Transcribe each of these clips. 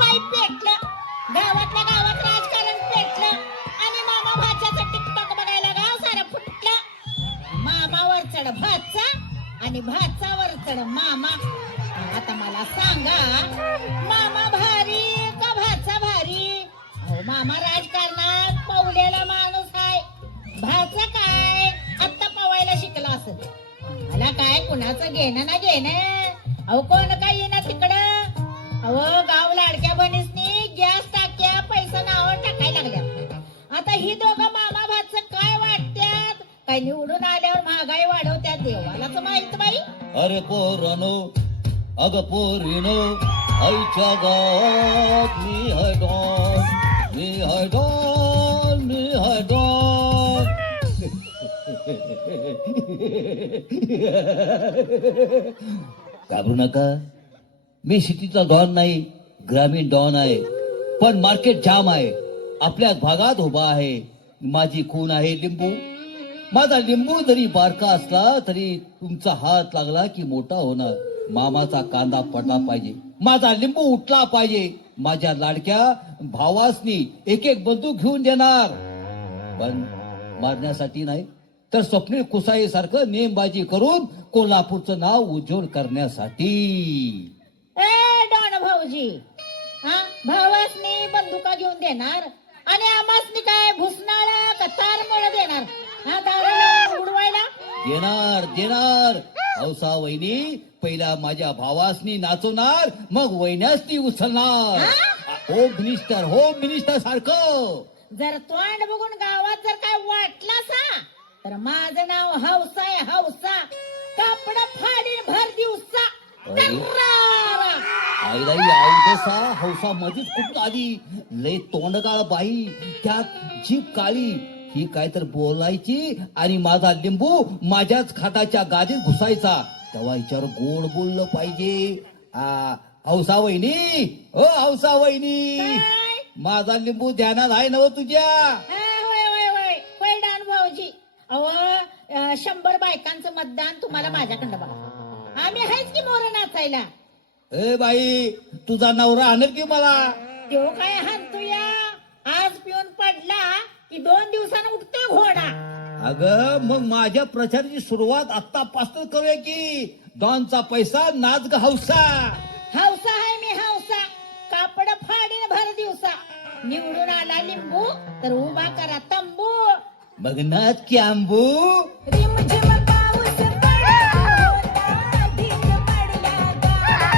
बाई पेटलं, गावातल्या गावात राजकारण पेटलं आणि मामा भाच्याचं टिकटॉक बघायला गाव सारं फुटलं. मामावर चढ भाचा आणि भाचावर चढ मामा. आता मला सांगा, मामा भारी का भाचा भारी? अहो मामा राजकारणात पवलेला माणूस आहे, भाचा काय आता पवायला शिकला असेल. मला काय कुणाचं घेणं ना घेणं. अहो कोण काय येणं तिकडं. अहो गाव लाडक्या बहिणीसनी गॅस टाक्या पैसा नावावर टाकायला लागल्या. आता ही दोघं मामा भाचं काय वाटत्यात? काय निवडून आल्यावर महागाई वाढवत्यात देवालाच माहित बाई. अरे पोरानो, अग पोरीनो, आईच्या गावात मी हाय डॉन, मी हाय डॉन, मी हाय डॉन. घाबरू नका, मी सिटीचा डॉन नाही, ग्रामीण डॉन आहे. पण मार्केट जाम आहे, आपल्या भागात उभा आहे. माझी खून आहे लिंबू. माझा लिंबू जरी बारका असला तरी तुमचा हात लागला की मोठा होणार. मामाचा कांदा पडला पाहिजे, माझा लिंबू उठला पाहिजे. माझ्या लाडक्या भावासनी एक एक बंदूक घेऊन देणार, पण मारण्यासाठी नाही, तर स्वप्नील कुसाई सारखं नेमबाजी करून कोल्हापूरचं नाव उज्ज्वल करण्यासाठी. ए डॉन भाऊजी, हा भावासनी बंदुका घेऊन देणार आणि आमासनी काय भुसनाळा का तारमळ देणार? हा दारू उडवायला देणार देणार. हौसा वहिनी पहिला माझ्या भावासनी नाचवणार, मग वहिन्यासनी उचलणार. होम मिनिस्टर, होम मिनिस्टर सारखं. जर तोंड बघून गावात जर काय वाटला सा, तर माझं नाव हौसा आहे, हौसा. कापड फाडीन भर दिवसा. आईलाई आवडसा हौसा मध्येच खूप आली. लय तोंडगाळ बाई, त्यात जीभ काळी. ही काय तर बोलायची आणि माझा लिंबू माझ्याच खाटाच्या गादीत घुसायचा. तेव्हा हिच्यावर गोड बोललं पाहिजे. हौसा वहिनी, हो हौसा वहिनी, माझा लिंबू ध्यानात आहे ना तुझ्या? होय होय होय होय डॉन भाऊजी. अहो 100 बायकांचं मतदान तुम्हाला माझ्याकडं बघा. आम्ही आहेच की मोर नाचायला. ए बाई, तुझा नवरा आणेल की मला? तो काय हाणतो या, आज पिऊन पडला की 2 दिवसानं उठतोय घोडा. अगं मग माझ्या प्रचाराची सुरुवात आत्तापासून करूया की. डॉनचा पैसा नाच ग हौसा. हौसा आहे मी हौसा. कापड फाडीन भर दिवसा. निवडून आला लिंबू तर उभा करा तंबू. मग नाच की आंबू. रिमझिम पाऊस पडला होता, ढीग पडला गारा.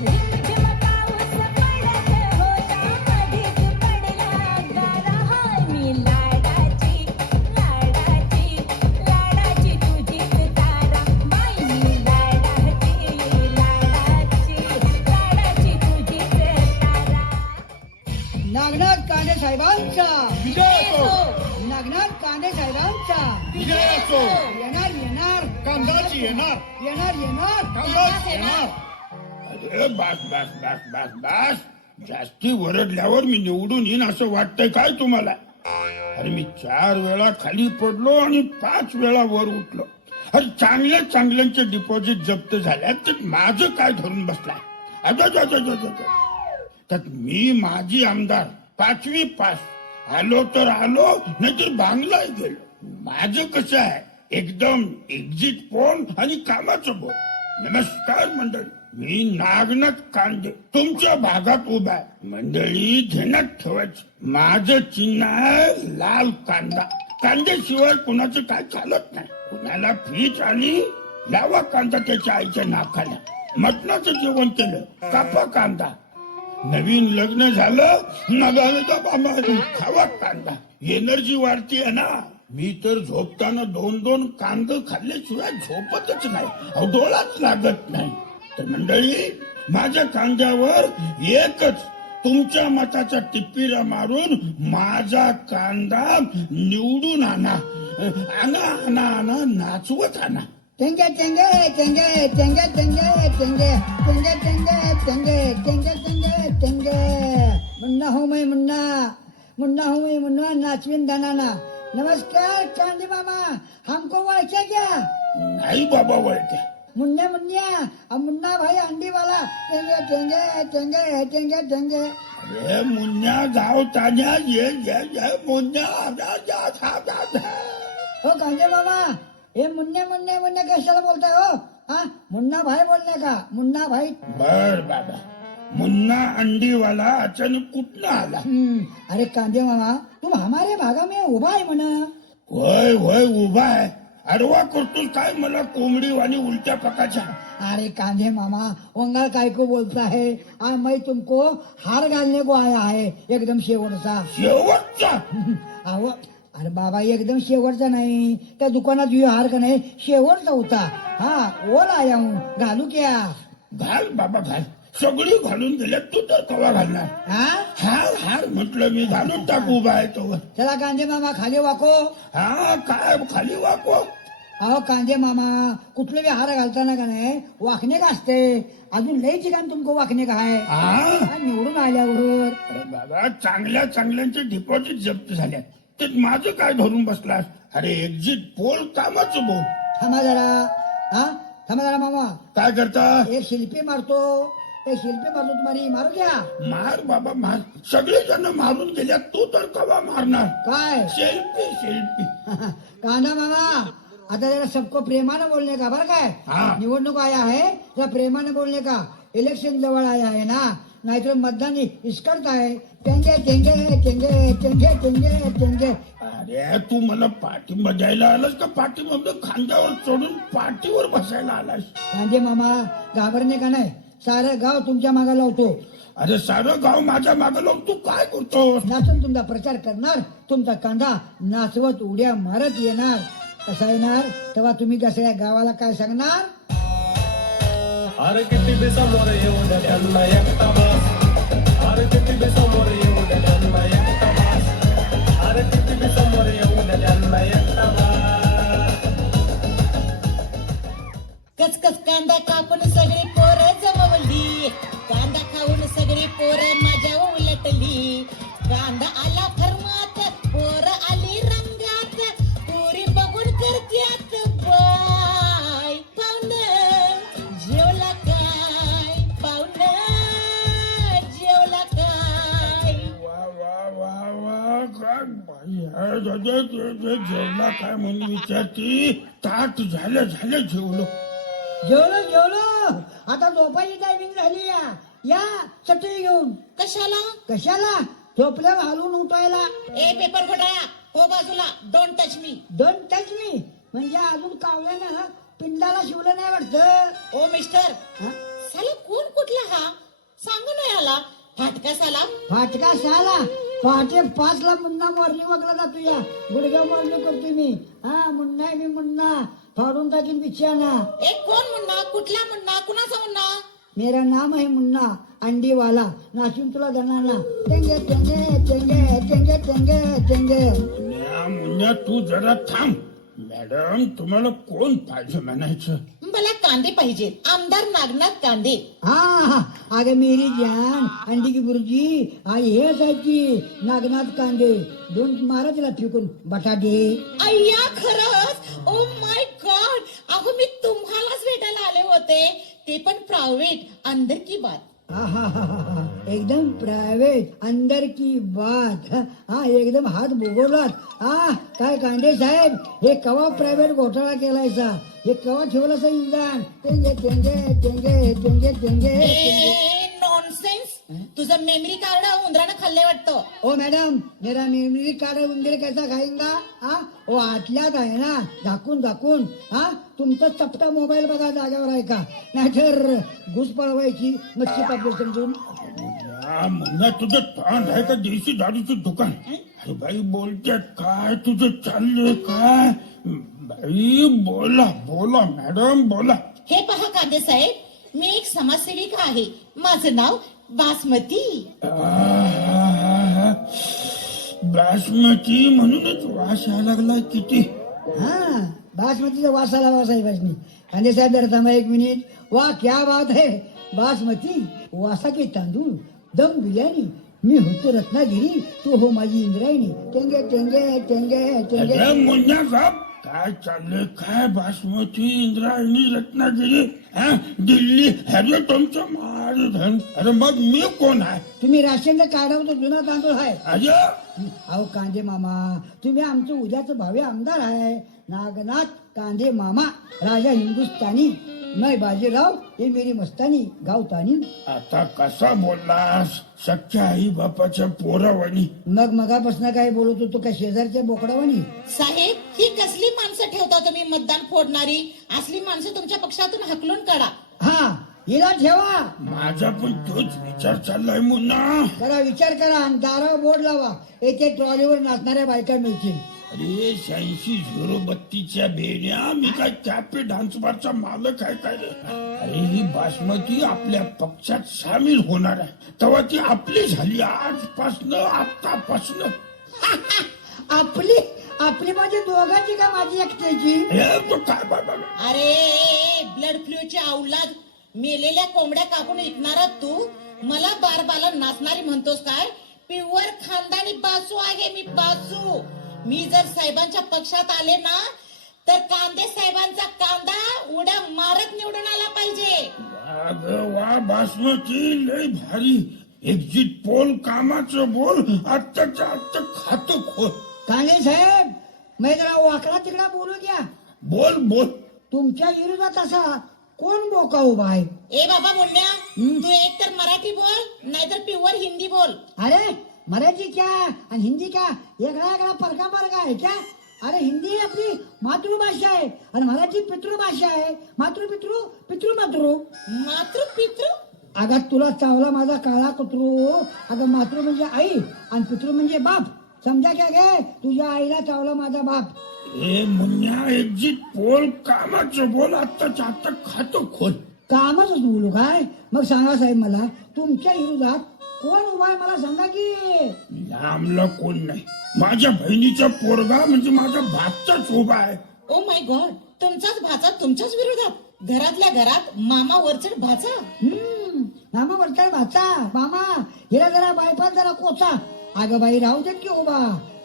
रिमझिम पाऊस पडत होता, ढीग पडला गारा. हाय मी लाडाची, लाडाची, लाडाची तुझीच तारा. बाई मी लाडाची, लाडाची, लाडाची तुझीच तारा. नागनाथ कांडे साहेबांचा विजय असो, नागनाथ कांडे साहेबांचा विजय असो. येणार येणार कांदाची येणार, येणार येणार कांदाची येणार. अरे बस बस बस बस बस. जास्ती वरडल्यावर मी निवडून येईन असं वाटतंय काय तुम्हाला? अरे मी 4 वेळा खाली पडलो आणि 5 वेळा वर उठलो. अरे चांगल्या चांगल्यांचे डिपॉझिट जप्त झाल्यात, तर माझं काय धरून बसलाय? त्यात मी माझी आमदार 5वी पास. आलो तर आलो, नाहीतर बांगलाय गेलो. माझं कसं आहे, एकदम एक्झिट पोल आणि कामाचं बोल. नमस्कार मंडळी, मी नागनाथ कांदे तुमच्या भागात उभा आहे. मंडळी ध्यानात ठेवायचं, माझं चिन्ह आहे लाल कांदा. कांद्याशिवाय कुणाचं काय चालत नाही. कुणाला फीच आली, लावा कांदा त्याच्या आईच्या नाकाला. मटणाचं जेवण केलं, कापा कांदा. नवीन लग्न झालं, खावा कांदा. एनर्जी वाढतीये ना. मी तर झोपताना 2-2 कांदा खाल्ल्याशिवाय झोपतच नाही, डोळाच लागत नाही. तर मंडळी, माझ्या कांद्यावर एकच तुमच्या मताचा टिप्पीरा मारून माझा कांदा निवडून आणा. आणा आणा आणा, नाचवत आणा. चंगे चंगे चंगे चंगे चंगे चंगे चंगे चंगे चंगे चंगे चंगे चंगे. मुन्ना हो मैं मुन्ना, मुन्ना हो मैं मुन्ना, नाचवीन दानाना. नमस्कार कांदे मामा, हमको वळखे क्या? नाही बाबा वळत्या, मुन्या मुन्या मुन्ना भाई अंडीवाला टेंगे टेंगे टेंगे टेंगे टेंगे. अरे मुन्या जाओ तान्या ये मुन्या हो कांदे मामा हे मुन्ने मुन्ने मुन्ने कशाला बोलताय हो? हा मुन्ना भाई बोलणे का? मुन्ना भाई. बर बाबा मुन्ना अंडीवाला अचानक कुठनं आला? अरे कांदे मामा तुम हमारे भागा में उभा आहे म्हणा. होय होय उभा आहे. अडवा करतोय काय मला कोंबडी वाणी उलट्या पकाच्या. अरे कांधे मामा वंगाल काय को बोलता है? मैं तुमको हार घालने को आया है एकदम शेवटचा. शेवटचा अहो अरे बाबा एकदम शेवटचा नाही, त्या दुकानात यू हार का नाही शेवटचा होता. हा ओल आया हूं घालू क्या? घाल बाबा घाल. सगळी घालून गेल्यात तू तर कवा घालणार? हार हार म्हटलं मी घालून टाकू उभा आहे तो. चला कांदे मामा खाली वाको. हा काय खाली वाको? अहो कांदे मामा कुठले बी हार घालताना का नाही वाकणे का असते. अजून लई ठिकाण तुमको वाकणे का आहे. हा निवडून आल्यावर. अरे बाबा चांगल्याचे डिपॉझिट जप्त झाल्यात ते माझं काय धरून बसलास? अरे एक्झिट पोल कामाचं बोल. थांबा जरा मामा. काय करता? एक शिल्पी मारतो तुम्हारी मारू द्या. मार बाबा मार. सगळे जण मारून गेल्यात तू तर कवा मारणार? काय सेल्फी कांदा मामा आता जरा सबको प्रेमानं बोलणे का बरं काय. हा. निवडणूक आया है जरा प्रेमानं बोलणे का. इलेक्शन जवळ आया है ना, नाहीतर मतदान इस्कळत आहे. टेंगे टेंगे टेंगे टेंगे टेंगे टेंगे. अरे तू मला पाठिंबा द्यायला आलास का पाठीमध्ये खांद्यावर चढून पाठीवर बसायला आलास? कांदे मामा घाबरणे का नाही, सारं गाव तुमच्या मागे लावतो. अरे सारं गाव माझ्या मागे लावून तू काय करतोस? नाचून तुमचा प्रचार करणार, तुमचा कांदा नाचवत उड्या मारत येणार. कसा येणार तेव्हा तुम्ही कसं या गावाला काय सांगणार? अरे किती बेसमोर येऊ द्या त्यांना एकटा बस. अरे किती बेसमोर येऊ द्या त्यांना एकटा बस. अरे किती बेसमोर येऊ द्या त्यांना एकटा बस. कचकच कांदा कापून सगळी पोरं जमवली. कांदा खाऊन सगळी पोरं माझ्या उलटली. कांदा आला फर्मात पोरं आली रंगात. पुरी बघून करत्यात बाय. पाहुणं जेवला काय? पाहुणं जेवला काय? वा वा वा वा काय बाई आहे दादा ते जेवला काय म्हणून विचारती. ताट झालं जेवलो. जेवलो आता झोपायची टायमिंग झाली. या चटई घेऊन. कशाला झोपल्यावर हालून उठवायला. ए पेपर घोटाळा हो बाजूला. Don't touch me. Don't touch me म्हणजे अजून कावल्यानं पिंडाला शिवलं नाही वाटतं. ओ मिस्टर हा? साला कोण कुठला हा सांगू नाही आला. फाटका साला. फाटका शाला पहाटे 5 ला मुन्ना मॉर्निंग वॉकला जातो. या गुडघ्या मॉर्निंग करतोय मी. हा मुन्ना आहे मी मुन्ना. फाडून टाकीन बिछाना. एक कोण मुन्ना? कुठला मुन्ना? कुणाचा मुन्ना? मेरा नाम है मुन्ना अंडीवाला. नाचून तुला जाणार. टेंगे टेंगे टेंगे टेंगे टेंगे टेंगे. मुन्या तू जरा थांब. मॅडम तुम्हाला कोण पाहिजे म्हणायचं? मला कांदे पाहिजे. आमदार नागनाथ कांदे. हा अगं मेरी जान अंडी की बुर्जी आई हेच आहे की नागनाथ कांदे. दोन मारा तिला फेकून बटाटे. अय्या खरंच. Oh my God. अहो मी तुम्हालाच भेटायला आले होते. ते पण प्रायव्हेट. अंदर की बात. एकदम प्रायव्हेट अंदर की बात. हा एकदम हात बोगवलात. काय कांदे साहेब हे कवा प्रायव्हेट घोटाळा केलायचा? हे कवा ठेवलासा इंजान? टेंगे टेंगे टेंगे टेंगे टेंगे. नॉनसेन्स. तुझं मेमरी कार्ड उंदरानं खाल्ले वाटतं. ओ मैडम मेरा मेमरी कार्ड उंदीर कैसा खाएंगा? ओ आतल्यात आहे ना झाकून झाकून. तुमचा चपटा मोबाईल बघा जागेवर आहे का, नाहीतर घुस पळवायची मच्छी पापड समजून. मुन्ना तुझं तोंड आहे का देशी दारूचं दुकान? अरे बाई बोलतात काय तुझं चाललंय काय? बाई बोला मॅडम बोला. हे पहा कांदे साहेब मी एक समाजसेविका आहे. माझं नाव बासमती. बासमती म्हणूनच वास यायला लागला किती. बासमतीचा वास आला बा साहेबांनी. कांदे साहेब जरा थांबा 1 मिनिट. वाह क्या बात है. बासमती वासाचे तांदूळ दम बिर्याणी. मी होतो रत्नागिरी तू हो माझी इंद्रायणी. टेंगे टेंगे टेंगे टेंगे. मुन्ना साहेब काय चाललंय काय बासमती इंद्रायणी रत्नागिरी हा दिल्ली अरे तुमचं महाराज अरे मग मी कोण आहे तुम्ही राशनचं कार्डावर तो जुना तांदूळ आहे. अरे अहो कांदे मामा तुम्ही आमचं उद्याचं भावी आमदार आहे. नागनाथ कांदे मामा राजा हिंदुस्तानी मैं बाजीराव हे मेरी मस्तानी गावतानी. आता कसा बोललास सख्या आई बापाच्या पोरावानी. मग मगापासून काय बोलत होतो का शेजारच्या बोकडावानी. साहेब ही कसली माणसं ठेवता तुम्ही मतदान फोडणारी. असली माणसं तुमच्या पक्षातून हकलून काढा. हा हिला ठेवा. माझा पण तोच विचार चाललाय मुन्ना. जरा विचार करा आणि दारावर बोर्ड लावा. येथे ट्रॉलीवर नाचणाऱ्या बायका मिळतील. अरे 86-032च्या बेड्या मी काय कॅफे डान्स बारचा मालक आहे काय रे. अरे ही बासमती आपल्या पक्षात सामील होणार आहे तेव्हा ती आपली झाली आजपासनं आतापासनं. आपली आपली माझी दोघांची का माझी एकट्याची. हे तो काय बाबा अरे ब्लड फ्लूची औलाद मेलेल्या कोंबड्या कापून विकणारा तू मला बारबाला नाचणारी म्हणतोस काय. प्युअर खानदानी बासू आहे मी बासू. मी जर साहेबांच्या पक्षात आले ना तर कांदे साहेबांचा कांदा उड्या मारत निवडून आला पाहिजे. वा बासमती लय भारी. एक्झिट पोल कामाचं बोल आत्ताच्या आत्ता खातं खोल. कांदे साहेब मी जरा वाकडा तिकडा बोलू द्या. बोल बोल. तुमच्या विरोधात असा कोण बोका उभा आहे. ए बाबा मुन्या तू एक तर मराठी बोल नाहीतर प्युअर हिंदी बोल. अरे मराठी क्या आणि हिंदी क्या वेगळा फरक आहे क्या. अरे हिंदी आपली मातृभाषा आहे आणि मराठी पितृभाषा आहे. पितृ मातृ पितृ. अगं तुला चावला माझा काळा कुत्रू. अगं मातृ म्हणजे आई आणि पितृ म्हणजे बाप. समजा क्या गे तुझ्या आईला चावला माझा बाप. ए मुन्या एक्झिट पोल कामाचं बोल आत्ताच्या आत्ता खातं खोल. कामच बोलू काय. मग सांगा साहेब मला तुमच्या विरोधात कोण उभा आहे मला सांगा की. लांबला कोण नाही. माझ्या बहिणीचा पोरगा म्हणजे माझ्या भाच्याच उभा आहे. ओ माय गॉड तुमचाच भाचा तुमच्याच विरोधात. घरातल्या घरात मामा वरचढ भाचा. मामा वरचा भाचा मामा हिला जरा बायपास जरा कोचा. अगं बाई राहू देत की उभा.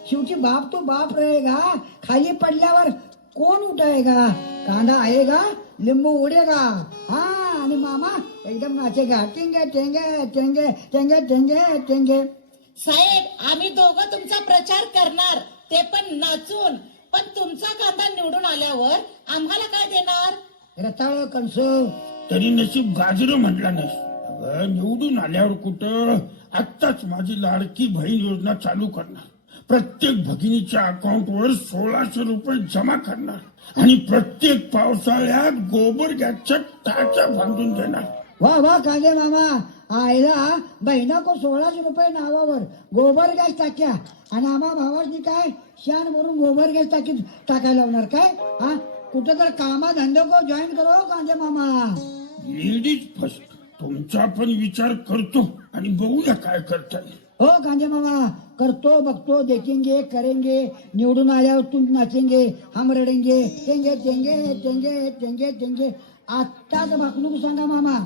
शेवटी बाप तो बाप रहेगा. खाली पडल्यावर कोण उठाएगा. कांदा आएगा लिंबू उडेगा. हा आणि मामा एकदम नाचेगा. टेंगे टेंगे टेंगे टेंगे टेंगे टेंगे. साहेब आम्ही दोघं तुमचा प्रचार करणार ते पण नाचून. पण तुमचा कांदा निवडून आल्यावर आम्हाला काय देणार. रताळ कणस. तरी नशीब गाजर म्हटला नाही. अगं निवडून आल्यावर कुठं आत्ताच माझी लाडकी बहीण योजना चालू करणार. प्रत्येक भगिनीच्या अकाउंटवर 1600 रुपये जमा करणार आणि प्रत्येक पावसाळ्यात गोबर गॅसच्या टाक्या बांधून देणार. वा कांदे मामा आईला बहिणा को 1600 रुपये नावावर गोबर गॅस टाक्या आणि आम्हा भावाची काय शान भरून गोबर गॅस टाकी टाकायला लावणार काय. हा कुठं तर कामा धंदे को जॉईन करो कांदे मामा. Ladies first. तुमचा पण विचार करतो आणि बघूया काय करता येईल. हो कांदे मामा करतो बघतो देखेंगे करेंगे. निवडून आल्यावर तुम नाचेंगे हम रडेंगे. टेंगे टेंगे टेंगे टेंगे टेंगे. आत्ताच भाकणूक सांगा मामा.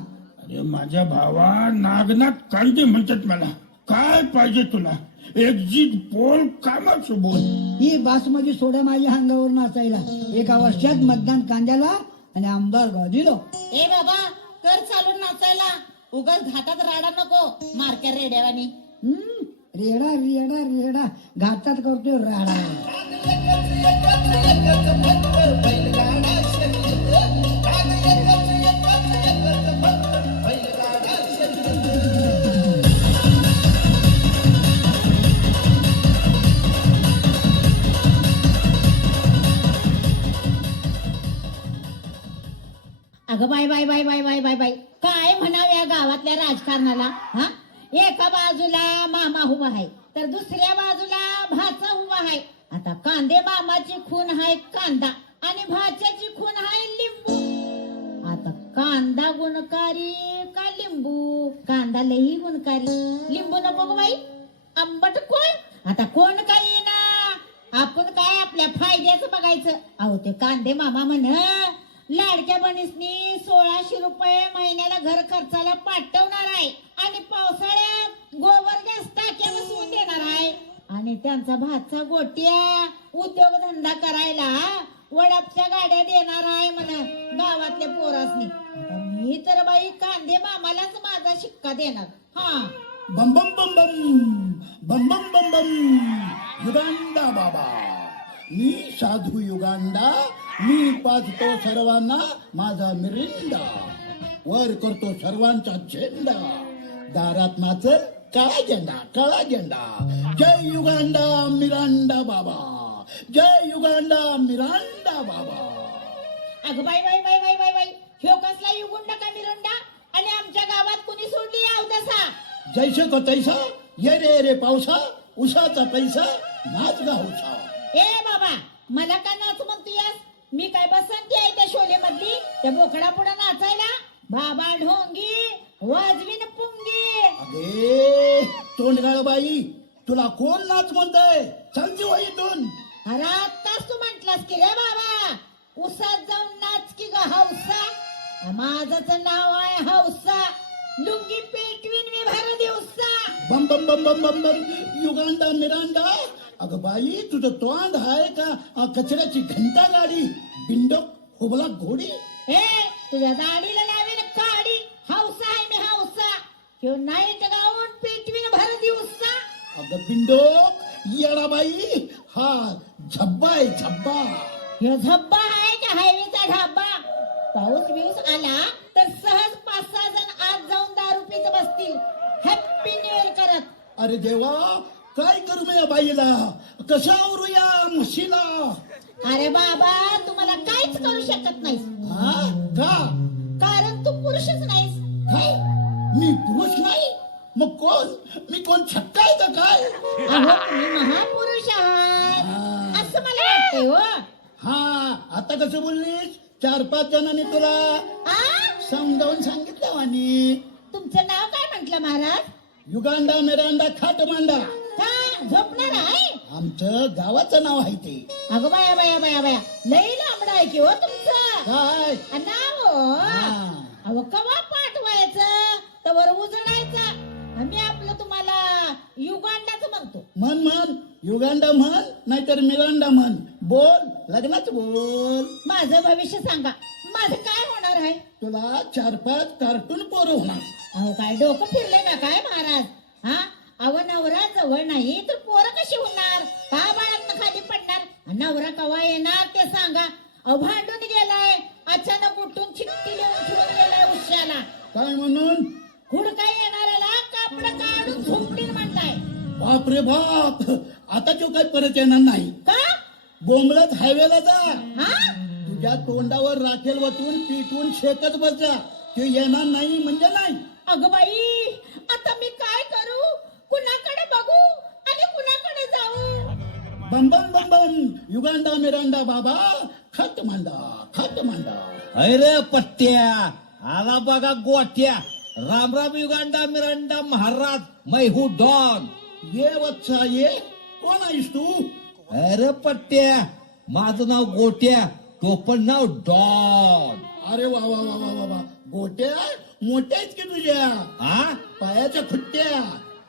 अरे माझ्या भावा नागनाथ कांदे म्हणतात मला. काय पाहिजे तुला. एक्झिट पोल कामाचं बोल. ही बासमती सोडा माझ्या अंगावर नाचायला. एका वर्षात मतदान कांद्याला आणि आमदार गादीला. ए बाबा कर चालून नाचायला. उगाच घाटात राडा नको मारक्या रेड्यावानी. रेडा रेडा रेडा घाटात करतोय राडा. अगं bye bye bye bye bye bye bye काय म्हणावं या गावातल्या राजकारणाला. हा एका बाजूला मामा उभा आहे तर दुसऱ्या बाजूला भाचा उभा आहे. आता कांदे मामाची खून आहे कांदा आणि भाच्याची खून आहे लिंबू. आता कांदा गुणकारी का लिंबू. कांदा लई गुणकारी लिंबू नको गं बाई आंबट कोण. आता कोण काही ना आपण काय आपल्या फायद्याचं बघायचं. अहो ते कांदे मामा म्हण लाडक्या बहिणीसनी 1600 रुपये महिन्याला घर खर्चाला पाठवणार आहे आणि पावसाळ्यात गोबर गॅस टाक्या बसवून देणार आहे. आणि त्यांचा भातचा गोट्या उद्योगधंदा करायला वडापच्या गाड्या देणार आहे म्हणा गावातल्या पोरासनी. मी तर बाई कांदे मामालाच माझा शिक्का देणार. हा बम बम बम बम बम बम बम बम युगांडा बाबा, मी साधू युगांडा, मी पाजतो सर्वांना माझा मिरिंडा, वर करतो सर्वांचा झेंडा, दारात नाचल काळा झेंडा काळा झेंडा. जय युगांडा मिरांडा बाबा, जय युगांडा मिरांडा बाबा. अगं बाई बाई बाई बाई बाई बाई, ह्यो कसला युगुंडा का मिरुंडा? आणि आमच्या गावात कुणी सोडली याव तसा? जैसे को तैसा ये रे रे पावसा, उसाचा पैसा नाच गावसा. ए बाबा, मला का नाच म्हणतोयस? मी काय बसंती आहे त्या शोले मधली त्या बोकडा पुढे नाचायला? बाबा ढोंगी वाजवीन पुंगी. अगे तोंडगाळ बाई, तुला कोण नाच म्हणतंय? सांगते हो इथून. अरे आत्ताच तू म्हंटलास की रे बाबा, उसात जाऊन नाच की ग हौसा. माझंच नाव आहे हौसा, लुंगी पेटवीन मी भर दिवसा. बम बम बम बम बम बम युगांडा मिरांडा. अगं बाई, तुझं तोंड आहे का कचऱ्याची घंटा गाडी, बिंडो होबला घोडी? ए तुझ्या दाढीला लावेन काडी. हौसा आहे मी हौसा, ह्यो नाईट गाऊन पेटवीन भर दिवसा. अगं बिंडो येडाबाई, हा झब्बा आहे झब्बा. ह्यो झब्बा आहे का हायवेचा ढाबा? पाऊस बिऊस आला तर सहज 5-6 जण आज जाऊन दारू पीत बसतील हॅपी न्यू इयर करत. अरे देवा, काय करू मी या बाईला? कसं आवरू या म्हशीला? अरे बाबा, तुम्हाला काहीच करू शकत नाहीस, हा का? कारण तू पुरुषच नाहीस. काय? मी पुरुष नाही? मग कोण? मी कोण छक्का आहे का काय? अहो तुम्ही महापुरुष आहात हा. असं मला वाटतंय हो. हा, आता कसं बोललीस? 4-5 जणांनी तुला आ? समजावून सांगितलं आणि तुमचं नाव काय म्हंटल महाराज? युगांडा मिरांडा खाट मांडा. का झोपणार आहे? आमचं गावाचं नाव आहे ते. अगं बाया बाया बाया बाया, लई लांबड आहे की हो तुमचं काय? नाव हो. हा. अहो कवा पाठवायचं तर उजडायचं. आम्ही आपलं तुम्हाला युगांडाच म्हणतो. म्हण म्हण, युगांडा म्हण, नाहीतर मिरांडा म्हण. बोल, लग्नाच बोल. माझं भविष्य सांगा, माझं काय होणार आहे? तुला 4-5 कार्टून पोरं होणार. अहो काय डोकं फिरले का काय महाराज? हा, अहो नवरा जवळ नाही तर पोरं कशी होणार? का बाळात खाली पडणार? नवरा कवा येणार ते सांगा. अहो भांडून गेलाय, अचानक उठून चिठ्ठी लिहून ठेवून गेलाय उश्याला. काय म्हणून? हुडका येणाऱ्याला कापड काढून झोपडीत म्हणताय. बाप रे बाप, आता तो काय परत येणार नाही. का? बोंबलत हायवेला जा, हा? तुझ्या तोंडावर राखेल वतून पिटून शेकत बस जा. तो येणार नाही म्हणजे नाही. अगं बाई, आता मी काय करू? कुणाकडे बघू आणि कुणाकडे जाऊ? बम बम बम बम युगांडा मिरांडा बाबा, खाट मांडा खाट मांडा. अरे पट्ट्या, आला बघा गोट्या. राम राम युगांडा मिरांडा महाराज, मै हूँ डॉन. ये वत्सा ये, कोण आहेस तू? अरे पट्ट्या, माझं नाव गोट्या, टोपण नाव डॉन. अरे वा वा वा वा वा वा, गोट्या मोठ्या आहेत की तुझ्या? हा, पायाच्या खुट्ट्या.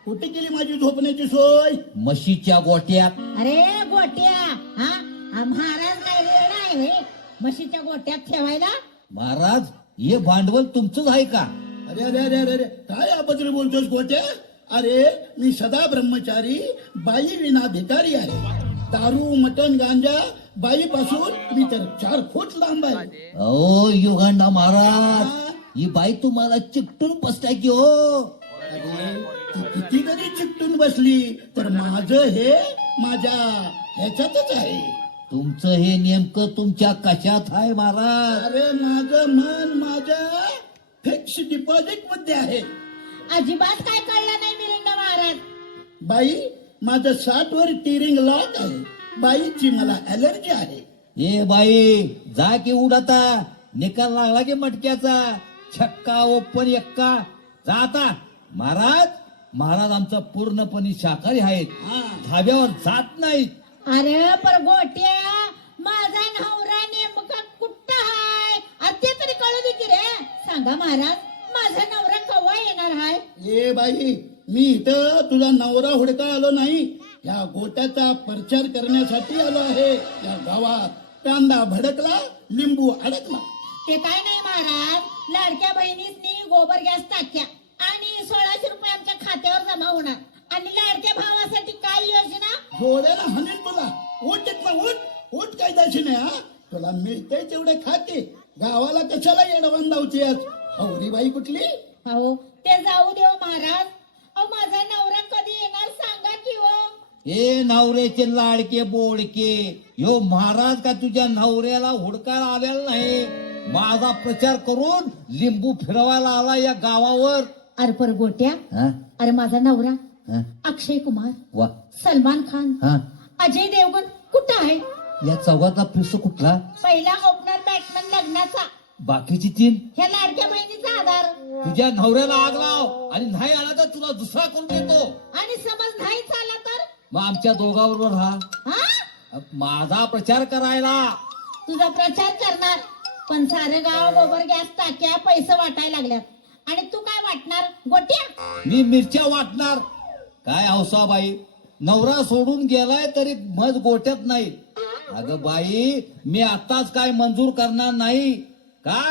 कुठे केली माझी झोपण्याची सोय? म्हशीच्या गोट्यात. अरे गोट्या, हा महाराज काय वेळ आहे होय म्हशीच्या गोट्यात ठेवायला? महाराज, हे भांडवल तुमचंच आहे का? अरे अरे अरे अरे अरे, काय अपत्र बोलतोस गोट्या? अरे मी सदा ब्रह्मचारी, बाई विना भिकारी आहे. दारू मटण गांजा बाई पासून मी तर 4 फूट लांब आहे. ओ युगांडा महाराज, ही बाई तुम्हाला चिकटून बसताय की हो? अरे, ती किती जरी चिकटून बसली तर माझं हे माझ्या ह्याच्यातच आहे. तुमचं हे नेमकं तुमच्या कशात आहे महाराज? अरे माझं मन माझ्या फिक्स डिपॉझिट मध्ये आहे. अजिबात काय कळलं नाही मिरिंडा महाराज. बाई, माझं 60 वर टिरिंग लॉक आहे. बाईची मला अलर्जी आहे. ए बाई, जा की उडाता. निकाल लागला की मटक्याचा. छक्का ओपन एक्का. जा आता. महाराज, महाराज आमचा पूर्णपणे शाकाहारी आहेत. हा. धाब्यावर जात नाहीत. अरे पर गोट्या, माझा नवरा नेमका कुठं हाय? अरे ते तरी कळू दे की रे. सांगा महाराज, माझा नवरा कवा येणार हाय? ए बाई, मी इथं तुझा नवरा हुडका आलो नाही. या गोट्याचा प्रचार करण्यासाठी आलो आहे या गावात. कांदा भडकला लिंबू अडकला. ते काय नाही महाराज, लाडक्या बहिणीसनी गोबर गॅस टाक्या आणि 1600 रुपये आमच्या खात्यावर जमा होणार. आणि लाडक्या भावासाठी काय योजना? डोळ्याला हाणेल तुला. उठ ना उठ उठ काय दाशी नाही. हा तुला मिळते तेवढे खाते. गावाला कशाला येडवण लावतेस? हवरीबाई कुठली? हो ते जाऊ देव महाराज. अहो माझा नवरा कधी येणार सांगा की हो. हे नवऱ्याचे लाडके बोडके, यो महाराज का तुझ्या नवऱ्याला हुडकायला आलेला नाही. माझा प्रचार करून लिंबू फिरवायला आला या गावावर. अरे पर गोट्या, हा? अरे माझा नवरा हा? अक्षय कुमार, वा. सलमान खान, हा? अजय देवगण कुठं आहे? या चौघातला पिस कुठला? पहिला ओपनर बॅट्समन लग्नाचा, बाकीची तीन ह्या लाडक्या बहिणीचा आधार. तुझ्या नवऱ्याला आग लाव आणि नाही आला तर तुला दुसरा करून देतो. आणि समज नाही चाला तर मग आमच्या दोघांबरोबर राहा. हा माझा प्रचार करायला. तुझा प्रचार करणार, पण सारं गाव गोबर गॅस टाक्या पैसे वाटायला लागल्यात. आणि तू काय वाटणार गोट्या? मी मिरच्या वाटणार. काय हौसाबाई, नवरा सोडून गेलाय तरी मध गोट्यात नाही. अगं बाई, मी आताच काय मंजूर करणार नाही. का?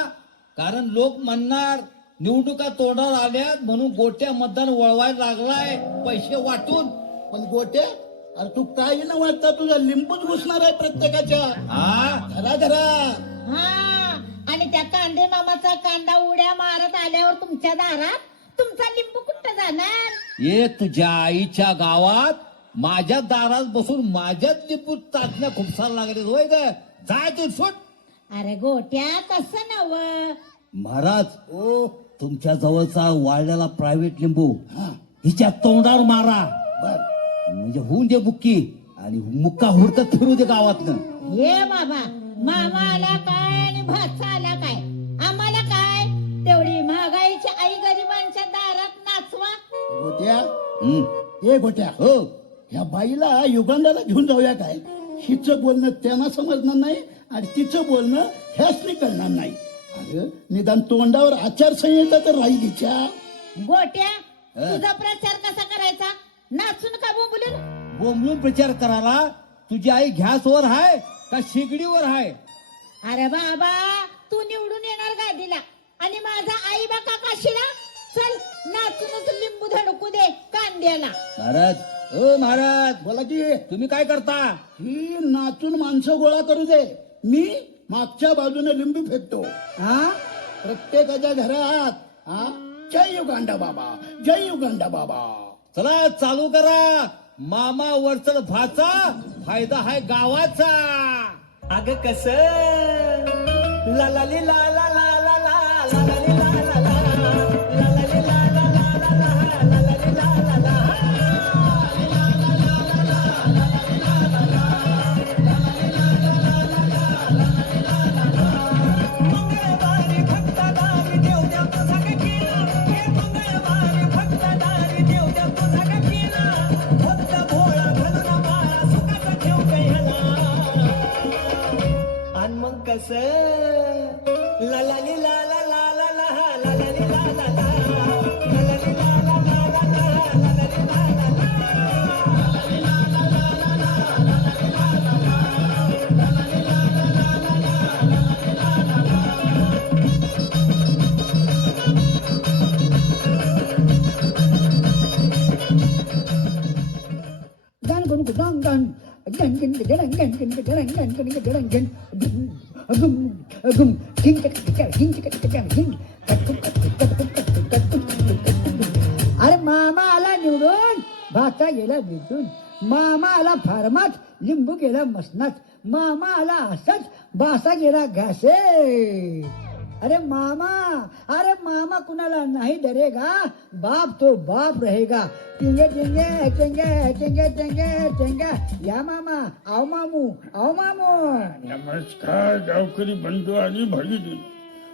कारण लोक म्हणणार निवडणुका तोंडावर आल्यात म्हणून गोट्या मतदान वळवायला लागलाय पैसे वाटून. पण गोट्या, अरे तू काय न वाटता तुझा लिंबूच घुसणार आहे प्रत्येकाच्या. हा? धरा धरा. हा आणि त्या कांदे मामाचा कांदा उड्या मारत आल्यावर तुमच्या दारात तुमचा लिंबू कुठं जाणार? ये तुझ्या आईच्या गावात माझ्या दारात बसून माझ्याच लिंबू चाचण्या खुपसायला लागले होय ग. जाय तू सुट. अरे गोट्या तसं नव. महाराज, ओ तुमच्या जवळचा वाळलेला प्रायव्हेट लिंबू हा हिच्या तोंडावर मारा. बर. म्हणजे होऊन दे बुक्की आणि मुक्का हुडकत फिरू दे गावातनं. ये बाबा, मामा आला काय आणि भाचा आला काय? आम्हाला काय? तेवढी महागाईची आई गरिबांच्या दारात नाचवा. गोट्या, हम्म. ए गोट्या, हो. ह्या बाईला युगांडाला घेऊन जाऊया काय? हिचं बोलणं त्यांना समजणार नाही आणि तिचं बोलणं ह्यासनी कळणार नाही. अरे निदान तोंडावर आचारसंहिता तर राहील हिच्या. गोट्या, तुझा प्रचार कसा करायचा? नाचून का बोंबलून? बोंबलून प्रचार करायला तुझी आई घ्यासवर आहे का शेगडीवर आहे? अरे बाबा, तू निवडून येणार गादीला आणि माझा आई बाका काशीला. चल नाचूनच लिंबू धडकू दे कांद्याला. महाराज, ओ महाराज, बोला की. तुम्ही काय करता? ही नाचून माणसं गोळा करू दे. मी मागच्या बाजूने लिंबू फेकतो. हा प्रत्येकाच्या घरात. हा जय युगांडा बाबा, जय युगांडा बाबा. चला चालू करा. मामा वरचढ भाचा, फायदा हाय गावाचा. अग कस ला ला ली ला ला ला ला ला ला ला ली ला ला ला ला ला ली ला ला ला ला ला ला ला ली ला ला ला. मंगळवारी भक्तदारी देव द्या तुझा गकीला. हे मंगळवारी भक्तदारी देव द्या तुझा गकीला. भक्त भोळा घालून माळा सुखाचा ठेव कैला. आणि मग कस ला ला ली ला ला ला ला ला ला ला ली ला ला ला ला ला ली ला ला ला ला ला ला ला ली ला ला ला. गण गण गण गण गण गण गण गण गण गण गण गण गण गण अगुम अगुम किंग किंग किंग. अरे मामा आला निवडून, भाता गेला भेटून. मामा आला फार्मात, लिंबू गेला मसनात. मामा आला असाच, बासा गेला घासे. अरे मामा कुणाला नाही डरेगा, बाप तो बाप रहेगा. टिंगे टिंगे टिंगे टिंगे टिंगे टिंगे. या मामा, आओ मामू, आओ मामू. नमस्कार गावकरी बंधू आणि भगिनी.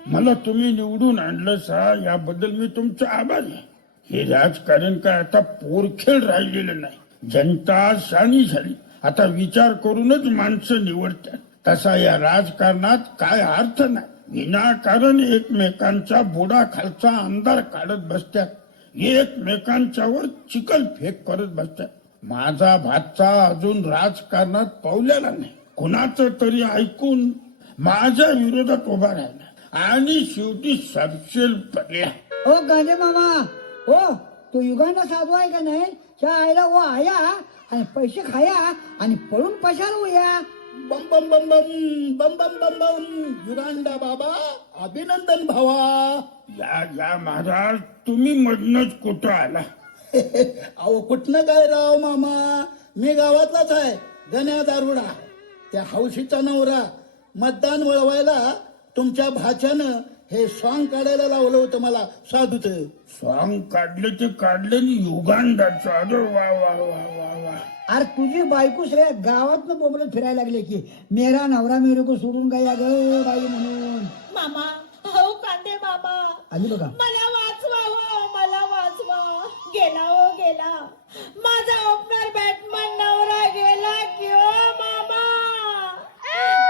मला तुम्ही निवडून आणलं सा याबद्दल मी तुमचा आभारी आहे. हे राजकारण काय आता पोरखेळ राहिलेलं नाही. जनता शाणी झाली. आता विचार करूनच माणसं निवडतात. तसा या राजकारणात काय अर्थ नाही. विनाकारण एकमेकांच्या बुडाखालचा अंधार काढत बसतात. एकमेकांच्यावर चिखल फेक करत बसतात. माझा भाचा अजून राजकारणात पावलेला नाही. कुणाचं तरी ऐकून माझ्या विरोधात उभा राहिला आणि शेवटी सबशेल पडला. ओ गांधे मामा ओ तो युगांना साधू आहे का नाही त्या आईला वो आया आणि पैसे खाया आणि पळून पशाला होया. बम बम बम बम बम बम बम बम युगांडा बाबा अभिनंदन भावा. या महाराज तुम्ही मधनच कुठं आला? अहो कुठनं काय राव मामा, मी गावातलाच आहे गण्या दारुडा. त्या हौशीचा नवरा मतदान वळवायला तुमच्या भाच्यानं हे सॉंग काढायला लावलं होतं मला साधूच. सॉंग काढले ते काढले नि युगांडाचं. अरे वा वा वा वा वा. अरे तुझी बायको श्रेय गावात बोबलत फिरायला लागले की मेरा नवरा मेरे को सोडून गया ग बाई म्हणून. मामा हो कांदे मामा आली बघा. मला वाचवा हो, मला वाचवा. गेला हो गेला माझा ओपनर बॅटमॅन नवरा गेला की हो मामा.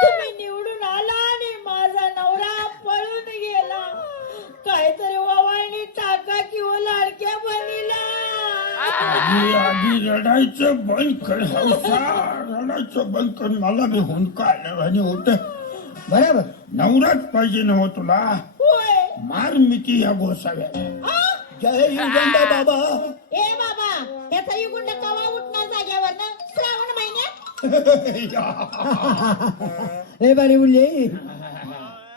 तुम्ही निवडून आला आणि माझा नवरा पळून गेला. काहीतरी ओवाळणी टाका किंवा लाडक्या बनीला. आधी रडायचं बंद कर हौसा, रडायचं बंद कर. मला बी हुंदका आल्यावानी होत. बरोबर नवराच पाहिजे ना हो तुला. होय मार मिती या गोसाव्या. जय युगांडा बाबा. ए बाबा त्याचा युगुंड कवा उठणार जाग्यावर ना श्रावण महिन्यात. हे बारी बोलले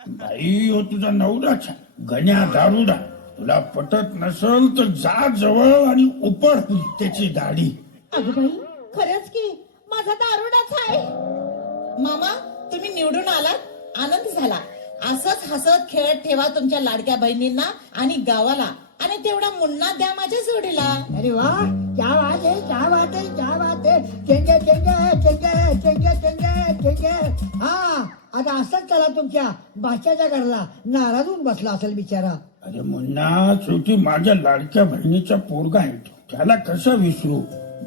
बाई हो तुझा नवराच गण्या दारुडा. तुला पटत नसल तर जा जवळ आणि उपड त्याची दाढी. अगं बाई खरंच की माझा दारुडाच आहे. मामा तुम्ही निवडून आलात आनंद झाला. असंच हसत खेळत ठेवा तुमच्या लाडक्या बहिणींना आणि गावाला. आणि तेवढा मुन्ना द्या माझ्या जोडीला. अरे वा क्या बात है क्या बात है क्या बात है. चेंगे चेंगे चेंगे चेंगे चेंगे चेंगे. हा आता असंच चला तुमच्या बाच्याच्या घरला. नाराज होऊन बसला असेल बिचारा. अरे मुन्ना शेवटी माझ्या लाडक्या बहिणीचा पोरगा आहे तो. त्याला कसं विसरू.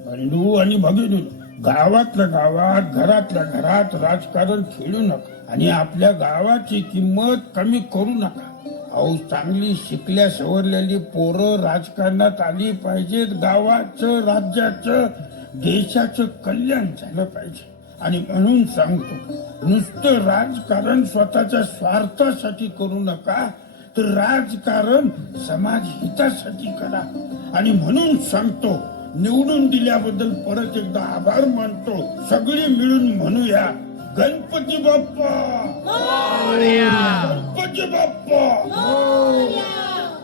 बंधू आणि भगिनी गावातल्या गावात घरातल्या घरात राजकारण खेळू नका आणि आपल्या गावाची किंमत कमी करू नका. अहो चांगली शिकल्या सवरलेली पोरं राजकारणात आली पाहिजेत. गावाचं राज्याचं देशाचं कल्याण झालं पाहिजे. आणि म्हणून सांगतो नुसतं राजकारण स्वतःच्या स्वार्थासाठी करू नका तर राजकारण समाज हितासाठी करा. आणि म्हणून सांगतो निवडून दिल्याबद्दल परत एकदा आभार मानतो. सगळे मिळून म्हणूया गणपती बाप्पा गणपती बाप्पा.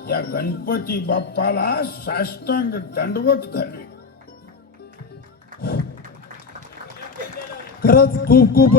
या गणपती बाप्पाला साष्टांग दंडवत घालू. खरंच खूप खूप